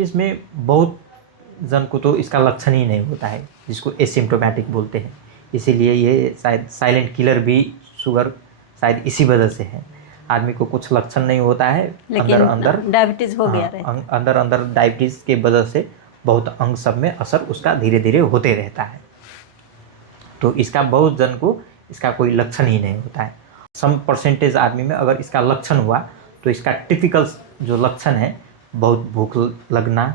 इसमें बहुत जन को तो इसका लक्षण ही नहीं होता है, जिसको एसिम्प्टोमेटिक बोलते हैं। इसीलिए ये शायद साइलेंट किलर भी शुगर शायद इसी वजह से है। आदमी को कुछ लक्षण नहीं होता है, अंदर अंदर डायबिटीज हो गया रहता है। अंदर अंदर डायबिटीज के वजह से बहुत अंग सब में असर उसका धीरे धीरे होते रहता है। तो इसका बहुत जन को इसका कोई लक्षण ही नहीं होता है। सम परसेंटेज आदमी में अगर इसका लक्षण हुआ तो इसका टिपिकल जो लक्षण है, बहुत भूख लगना,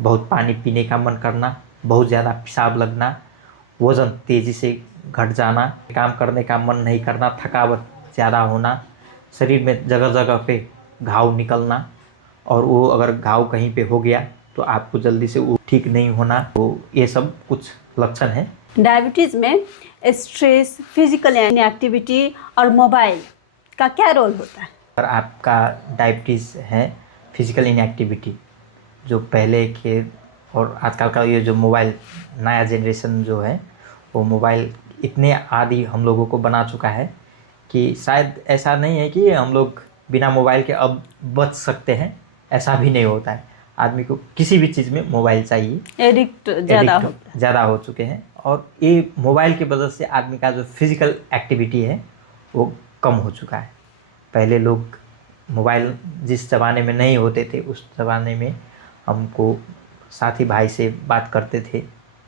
बहुत पानी पीने का मन करना, बहुत ज़्यादा पेशाब लगना, वज़न तेज़ी से घट जाना, काम करने का मन नहीं करना, थकावट ज़्यादा होना, शरीर में जगह जगह पे घाव निकलना, और वो अगर घाव कहीं पे हो गया तो आपको जल्दी से वो ठीक नहीं होना। तो ये सब कुछ लक्षण हैं। डायबिटीज़ में स्ट्रेस, फिजिकल इनएक्टिविटी और मोबाइल का क्या रोल होता है? अगर आपका डायबिटीज़ है, फिजिकल इनएक्टिविटी जो पहले के और आजकल का ये जो मोबाइल नया जनरेशन जो है, वो मोबाइल इतने आदी हम लोगों को बना चुका है कि शायद ऐसा नहीं है कि हम लोग बिना मोबाइल के अब बच सकते हैं, ऐसा भी नहीं होता है। आदमी को किसी भी चीज़ में मोबाइल चाहिए, एडिक्ट ज़्यादा हो चुके हैं। और ये मोबाइल की वजह से आदमी का जो फिजिकल एक्टिविटी है वो कम हो चुका है। पहले लोग मोबाइल जिस ज़माने में नहीं होते थे, उस ज़माने में हमको साथी भाई से बात करते थे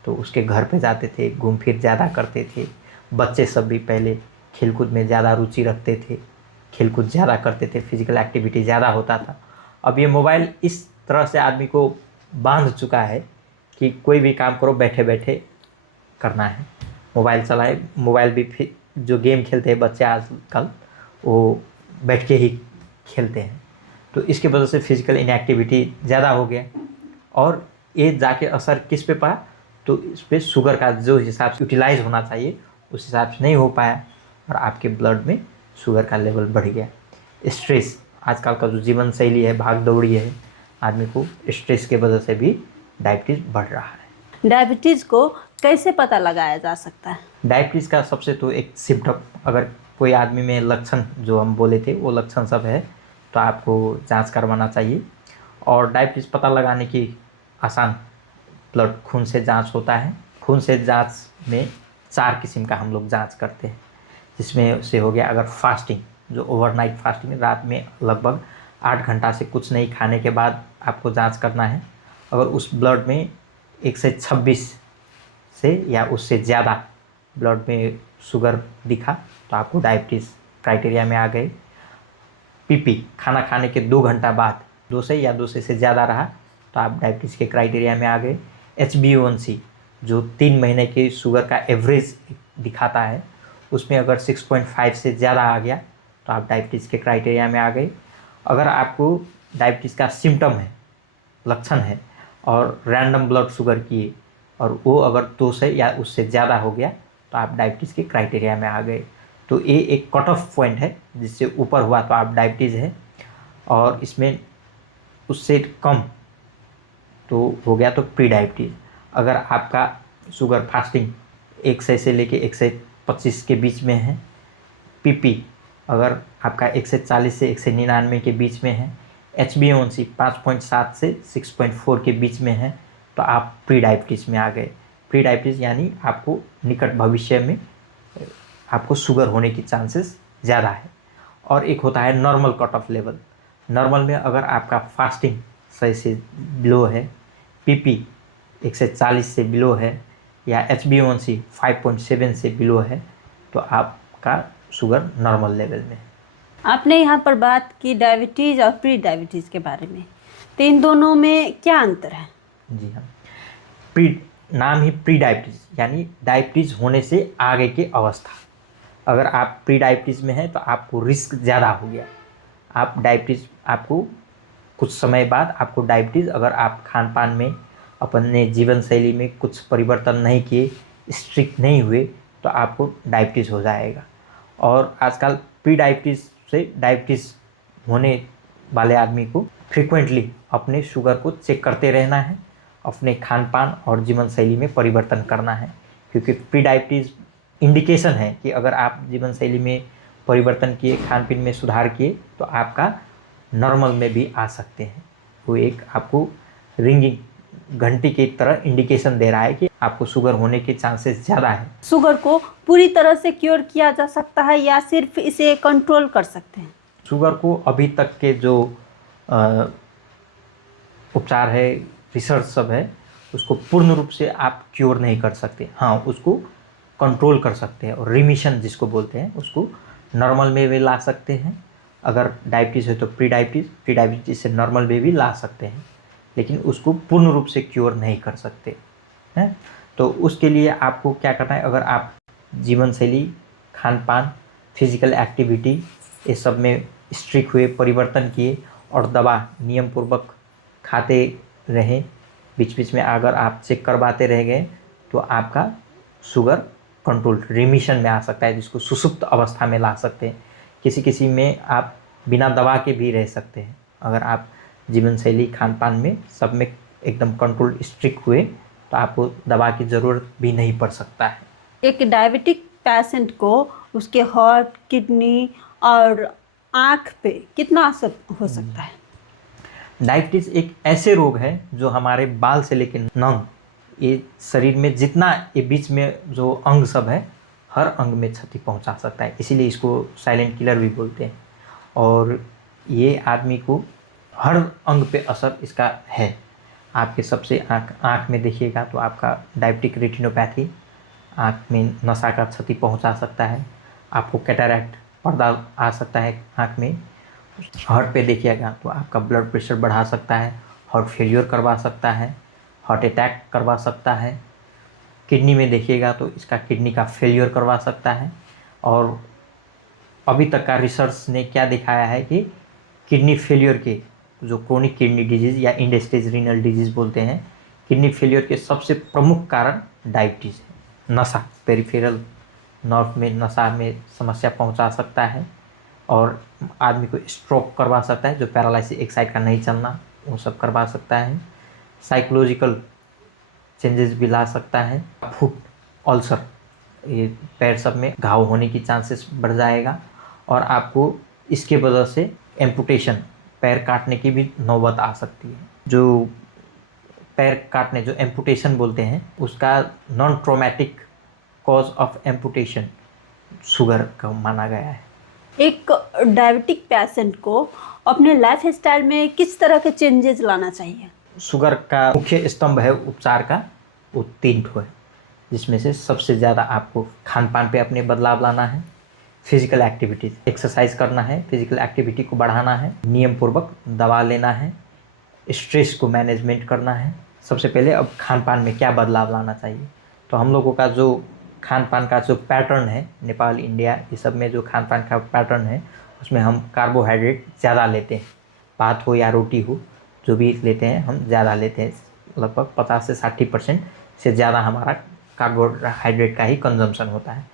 तो उसके घर पे जाते थे, घूम फिर ज़्यादा करते थे। बच्चे सब भी पहले खेलकूद में ज़्यादा रुचि रखते थे, खेलकूद ज़्यादा करते थे, फिजिकल एक्टिविटी ज़्यादा होता था। अब ये मोबाइल इस तरह से आदमी को बांध चुका है कि कोई भी काम करो बैठे बैठे करना है, मोबाइल चलाए। मोबाइल भी फिर जो गेम खेलते हैं बच्चे आजकल, वो बैठ के ही खेलते हैं। तो इसके वजह से फिजिकल इनएक्टिविटी ज़्यादा हो गया, और ये जाके असर किस पे पड़ा, तो इस पर शुगर का जो हिसाब से यूटिलाइज होना चाहिए उस हिसाब से नहीं हो पाया, और आपके ब्लड में शुगर का लेवल बढ़ गया। स्ट्रेस, आजकल का जो जीवन शैली है, भाग दौड़ी है, आदमी को स्ट्रेस के वजह से भी डायबिटीज़ बढ़ रहा है। डायबिटीज़ को कैसे पता लगाया जा सकता है? डायबिटीज़ का सबसे तो एक सिम्टम, अगर कोई आदमी में लक्षण जो हम बोले थे वो लक्षण सब है तो आपको जांच करवाना चाहिए। और डायबिटीज़ पता लगाने की आसान ब्लड खून से जांच होता है। खून से जांच में 4 किस्म का हम लोग जांच करते हैं, जिसमें से हो गया अगर फास्टिंग, जो ओवरनाइट फास्टिंग, रात में लगभग 8 घंटा से कुछ नहीं खाने के बाद आपको जांच करना है। अगर उस ब्लड में 126 से या उससे ज़्यादा ब्लड में शुगर दिखा तो आपको डायबिटीज़ क्राइटेरिया में आ गए। पीपी, खाना खाने के 2 घंटा बाद 2 से या 2 से ज़्यादा रहा तो आप डायबिटीज़ के क्राइटेरिया में आ गए। HbA1c जो 3 महीने के शुगर का एवरेज दिखाता है, उसमें अगर 6.5 से ज़्यादा आ गया तो आप डायबिटीज़ के क्राइटेरिया में आ गए। अगर आपको डायबिटीज़ का सिम्टम है, लक्षण है, और रैंडम ब्लड शुगर किए और वो अगर 2 से या उससे ज़्यादा हो गया तो आप डायबिटीज़ के क्राइटेरिया में आ गए। तो ये एक कट ऑफ पॉइंट है, जिससे ऊपर हुआ तो आप डायबिटीज़ है, और इसमें उससे कम तो हो गया तो प्री डायबिटीज़। अगर आपका शुगर फास्टिंग 100 से लेके 125 के बीच में है, पीपी अगर आपका 140 से 199 के बीच में है, HbA1c 5.7 से 6.4 के बीच में है, तो आप प्री डायबिटीज़ में आ गए। प्री डायबिटीज़ यानी आपको निकट भविष्य में आपको शुगर होने की चांसेस ज़्यादा है। और एक होता है normal cut off level. Normal में अगर आपका फास्टिंग 100 से बिलो है, पीपी 140 से बिलो है, या HbA1c 5.7 से बिलो है, तो आपका शुगर नॉर्मल लेवल में है। आपने यहाँ पर बात की डायबिटीज़ और प्री डायबिटीज़ के बारे में, तो इन दोनों में क्या अंतर है? जी हाँ, प्री नाम ही प्री डायबिटीज़ यानी डायबिटीज़ होने से आगे की अवस्था। अगर आप प्री डायबिटीज़ में हैं तो आपको रिस्क ज़्यादा हो गया। आप डायबिटीज़, आपको कुछ समय बाद आपको डायबिटीज़, अगर आप खान पान में अपने जीवन शैली में कुछ परिवर्तन नहीं किए, स्ट्रिक्ट नहीं हुए, तो आपको डायबिटीज़ हो जाएगा। और आजकल प्री डायबिटीज़ से डायबिटीज़ होने वाले आदमी को फ्रिक्वेंटली अपने शुगर को चेक करते रहना है, अपने खान पान और जीवन शैली में परिवर्तन करना है, क्योंकि प्री डायबिटीज़ इंडिकेशन है कि अगर आप जीवन शैली में परिवर्तन किए, खान पीन में सुधार किए, तो आपका नॉर्मल में भी आ सकते हैं। वो एक आपको रिंगिंग घंटी की तरह इंडिकेशन दे रहा है कि आपको शुगर होने के चांसेस ज़्यादा है। शुगर को पूरी तरह से क्योर किया जा सकता है या सिर्फ इसे कंट्रोल कर सकते हैं? शुगर को अभी तक के जो उपचार है, रिसर्च सब है, उसको पूर्ण रूप से आप क्योर नहीं कर सकते। हाँ, उसको कंट्रोल कर सकते हैं और रिमिशन जिसको बोलते हैं उसको नॉर्मल में भी ला सकते हैं। अगर डायबिटीज़ है तो प्री डायबिटीज़ से नॉर्मल में भी ला सकते हैं, लेकिन उसको पूर्ण रूप से क्योर नहीं कर सकते हैं। तो उसके लिए आपको क्या करना है, अगर आप जीवन शैली, खान पान, फिजिकल एक्टिविटी ये सब में स्ट्रिक्ट हुए, परिवर्तन किए और दवा नियम पूर्वक खाते रहें, बीच बीच में अगर आप चेक करवाते रह गए तो आपका शुगर कंट्रोल रिमिशन में आ सकता है, जिसको सुषुप्त अवस्था में ला सकते हैं। किसी किसी में आप बिना दवा के भी रह सकते हैं। अगर आप जीवन शैली, खान पान में सब में एकदम कंट्रोल स्ट्रिक्ट हुए तो आपको दवा की ज़रूरत भी नहीं पड़ सकता है। एक डायबिटिक पेशेंट को उसके हार्ट, किडनी और आँख पे कितना असर हो सकता है? डायबिटीज़ एक ऐसे रोग है जो हमारे बाल से लेकर नंग, ये शरीर में जितना ये बीच में जो अंग सब है, हर अंग में क्षति पहुंचा सकता है। इसीलिए इसको साइलेंट किलर भी बोलते हैं। और ये आदमी को हर अंग पे असर इसका है। आपके सबसे आँख में देखिएगा तो आपका डायबिटिक रेटिनोपैथी, आँख में नशा का क्षति पहुंचा सकता है। आपको कैटरैक्ट, पर्दा आ सकता है आँख में। हार्ट पे देखिएगा तो आपका ब्लड प्रेशर बढ़ा सकता है, हार्ट फेलियर करवा सकता है, हार्ट अटैक करवा सकता है। किडनी में देखिएगा तो इसका किडनी का फेलियर करवा सकता है। और अभी तक का रिसर्च ने क्या दिखाया है कि किडनी फेलियर के जो क्रोनिक किडनी डिजीज़ या एंड स्टेज रीनल डिजीज़ बोलते हैं, किडनी फेलियर के सबसे प्रमुख कारण डायबिटीज़ है। नशा, पेरिफेरल नर्व में नशा में समस्या पहुंचा सकता है और आदमी को स्ट्रोक करवा सकता है, जो पैरालिसिस, एक साइड का नहीं चलना, वो सब करवा सकता है। साइकोलॉजिकल चेंजेस भी ला सकता है। फुट अल्सर, ये पैर सब में घाव होने की चांसेस बढ़ जाएगा और आपको इसके वजह से एम्पुटेशन, पैर काटने की भी नौबत आ सकती है। जो पैर काटने, जो एम्पुटेशन बोलते हैं, उसका non traumatic cause of amputation sugar का माना गया है। एक डायबिटिक पेशेंट को अपने लाइफ स्टाइल में किस तरह के चेंजेस लाना चाहिए? शुगर का मुख्य स्तंभ है उपचार का, वो 3 ठो है, जिसमें से सबसे ज़्यादा आपको खान पान पे अपने बदलाव लाना है, फिजिकल एक्टिविटीज़, एक्सरसाइज करना है, फिजिकल एक्टिविटी को बढ़ाना है, नियम पूर्वक दवा लेना है, स्ट्रेस को मैनेजमेंट करना है। सबसे पहले अब खान पान में क्या बदलाव लाना चाहिए, तो हम लोगों का जो खान पान का जो पैटर्न है, नेपाल, इंडिया, ये सब में जो खान पान का पैटर्न है, उसमें हम कार्बोहाइड्रेट ज़्यादा लेते हैं। भात हो या रोटी हो, जो भी लेते हैं हम ज़्यादा लेते हैं। लगभग 50 से 60% से ज़्यादा हमारा कार्बोहाइड्रेट का ही कंजम्पशन होता है।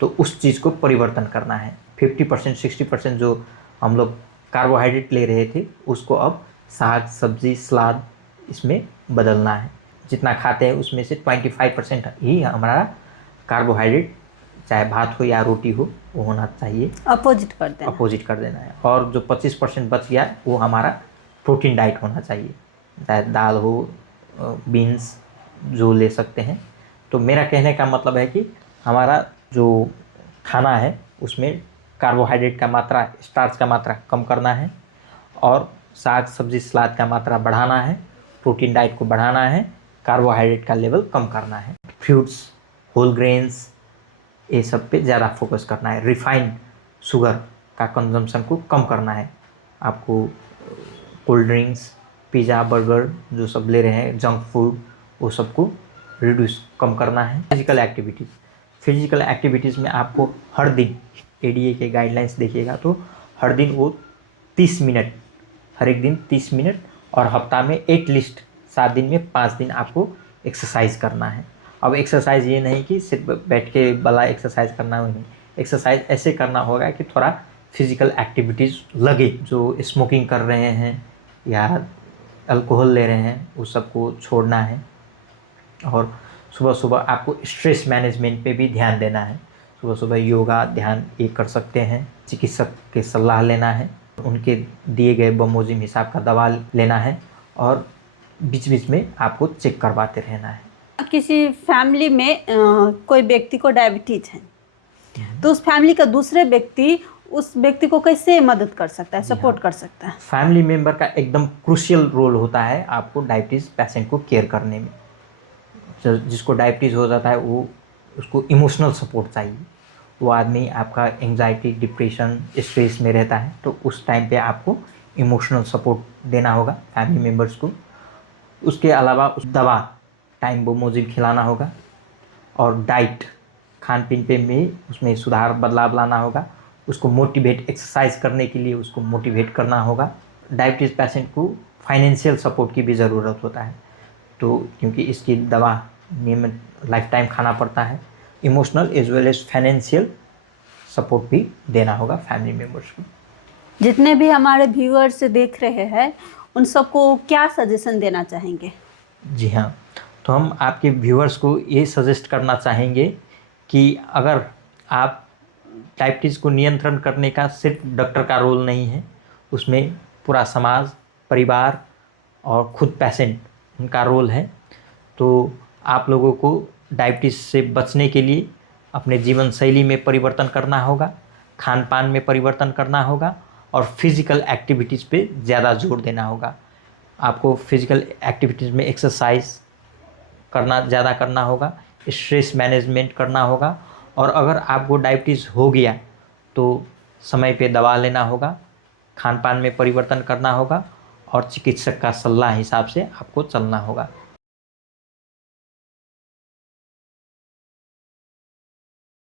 तो उस चीज़ को परिवर्तन करना है। 50% 60% जो हम लोग कार्बोहाइड्रेट ले रहे थे, उसको अब साग, सब्जी, सलाद इसमें बदलना है। जितना खाते हैं उसमें से 25% ही हमारा कार्बोहाइड्रेट, चाहे भात हो या रोटी हो, वो होना चाहिए। अपोजिट कर देना है। और जो 25% बच गया वो हमारा प्रोटीन डाइट होना चाहिए, चाहे दाल हो, बीन्स जो ले सकते हैं। तो मेरा कहने का मतलब है कि हमारा जो खाना है उसमें कार्बोहाइड्रेट का मात्रा, स्टार्च का मात्रा कम करना है और साग, सब्जी, सलाद का मात्रा बढ़ाना है, प्रोटीन डाइट को बढ़ाना है, कार्बोहाइड्रेट का लेवल कम करना है, फ्रूट्स, होल ग्रेन्स, ये सब पे ज़्यादा फोकस करना है। रिफाइंड शुगर का कंजम्पशन को कम करना है। आपको कोल्ड ड्रिंक्स, पिज़्ज़ा, बर्गर जो सब ले रहे हैं, जंक फूड, वो सबको रिड्यूस, कम करना है। फिजिकल एक्टिविटीज़ में आपको हर दिन एडीए के गाइडलाइंस देखिएगा तो हर दिन वो 30 मिनट, हर एक दिन 30 मिनट और हफ्ता में एटलीस्ट 7 दिन में 5 दिन आपको एक्सरसाइज करना है। अब एक्सरसाइज ये नहीं कि सिर्फ बैठ के वाला एक्सरसाइज करना हो, नहीं, एक्सरसाइज ऐसे करना होगा कि थोड़ा फिजिकल एक्टिविटीज़ लगे। जो स्मोकिंग कर रहे हैं या अल्कोहल ले रहे हैं, उस सबको छोड़ना है। और सुबह सुबह आपको स्ट्रेस मैनेजमेंट पे भी ध्यान देना है। सुबह सुबह योगा, ध्यान ये कर सकते हैं। चिकित्सक के सलाह लेना है, उनके दिए गए बमोजिम हिसाब का दवा लेना है और बीच बीच में आपको चेक करवाते रहना है। किसी फैमिली में कोई व्यक्ति को डायबिटीज है, तो उस फैमिली का दूसरे व्यक्ति उस व्यक्ति को कैसे मदद कर सकता है, सपोर्ट कर सकता है? फैमिली मेंबर का एकदम क्रूशियल रोल होता है आपको डायबिटीज़ पेशेंट को केयर करने में। जिसको डायबिटीज़ हो जाता है वो उसको इमोशनल सपोर्ट चाहिए। वो आदमी आपका एंजाइटी, डिप्रेशन, स्ट्रेस में रहता है, तो उस टाइम पे आपको इमोशनल सपोर्ट देना होगा फैमिली मेम्बर्स को। उसके अलावा उस दवा टाइम बोमोजिल खिलाना होगा, और डाइट, खान पीन पे भी उसमें सुधार बदलाव लाना होगा। उसको मोटिवेट, एक्सरसाइज करने के लिए उसको मोटिवेट करना होगा। डायबिटीज़ पेशेंट को फाइनेंशियल सपोर्ट की भी ज़रूरत होता है, तो क्योंकि इसकी दवा नियमित लाइफ टाइम खाना पड़ता है। Emotional as well as financial support भी देना होगा फैमिली मेम्बर्स को। जितने भी हमारे व्यूअर्स देख रहे हैं उन सबको क्या सजेशन देना चाहेंगे? जी हाँ, तो हम आपके व्यूअर्स को ये सजेस्ट करना चाहेंगे कि अगर आप डायबिटीज़ को नियंत्रण करने का सिर्फ डॉक्टर का रोल नहीं है, उसमें पूरा समाज, परिवार और खुद पेशेंट, उनका रोल है। तो आप लोगों को डायबिटीज़ से बचने के लिए अपने जीवन शैली में परिवर्तन करना होगा, खान पान में परिवर्तन करना होगा, और फिज़िकल एक्टिविटीज़ पे ज़्यादा जोर देना होगा। आपको फिज़िकल एक्टिविटीज़ में एक्सरसाइज ज़्यादा करना होगा, स्ट्रेस मैनेजमेंट करना होगा, और अगर आपको डायबिटीज़ हो गया तो समय पे दवा लेना होगा, खान पान में परिवर्तन करना होगा, और चिकित्सक का सलाह हिसाब से आपको चलना होगा।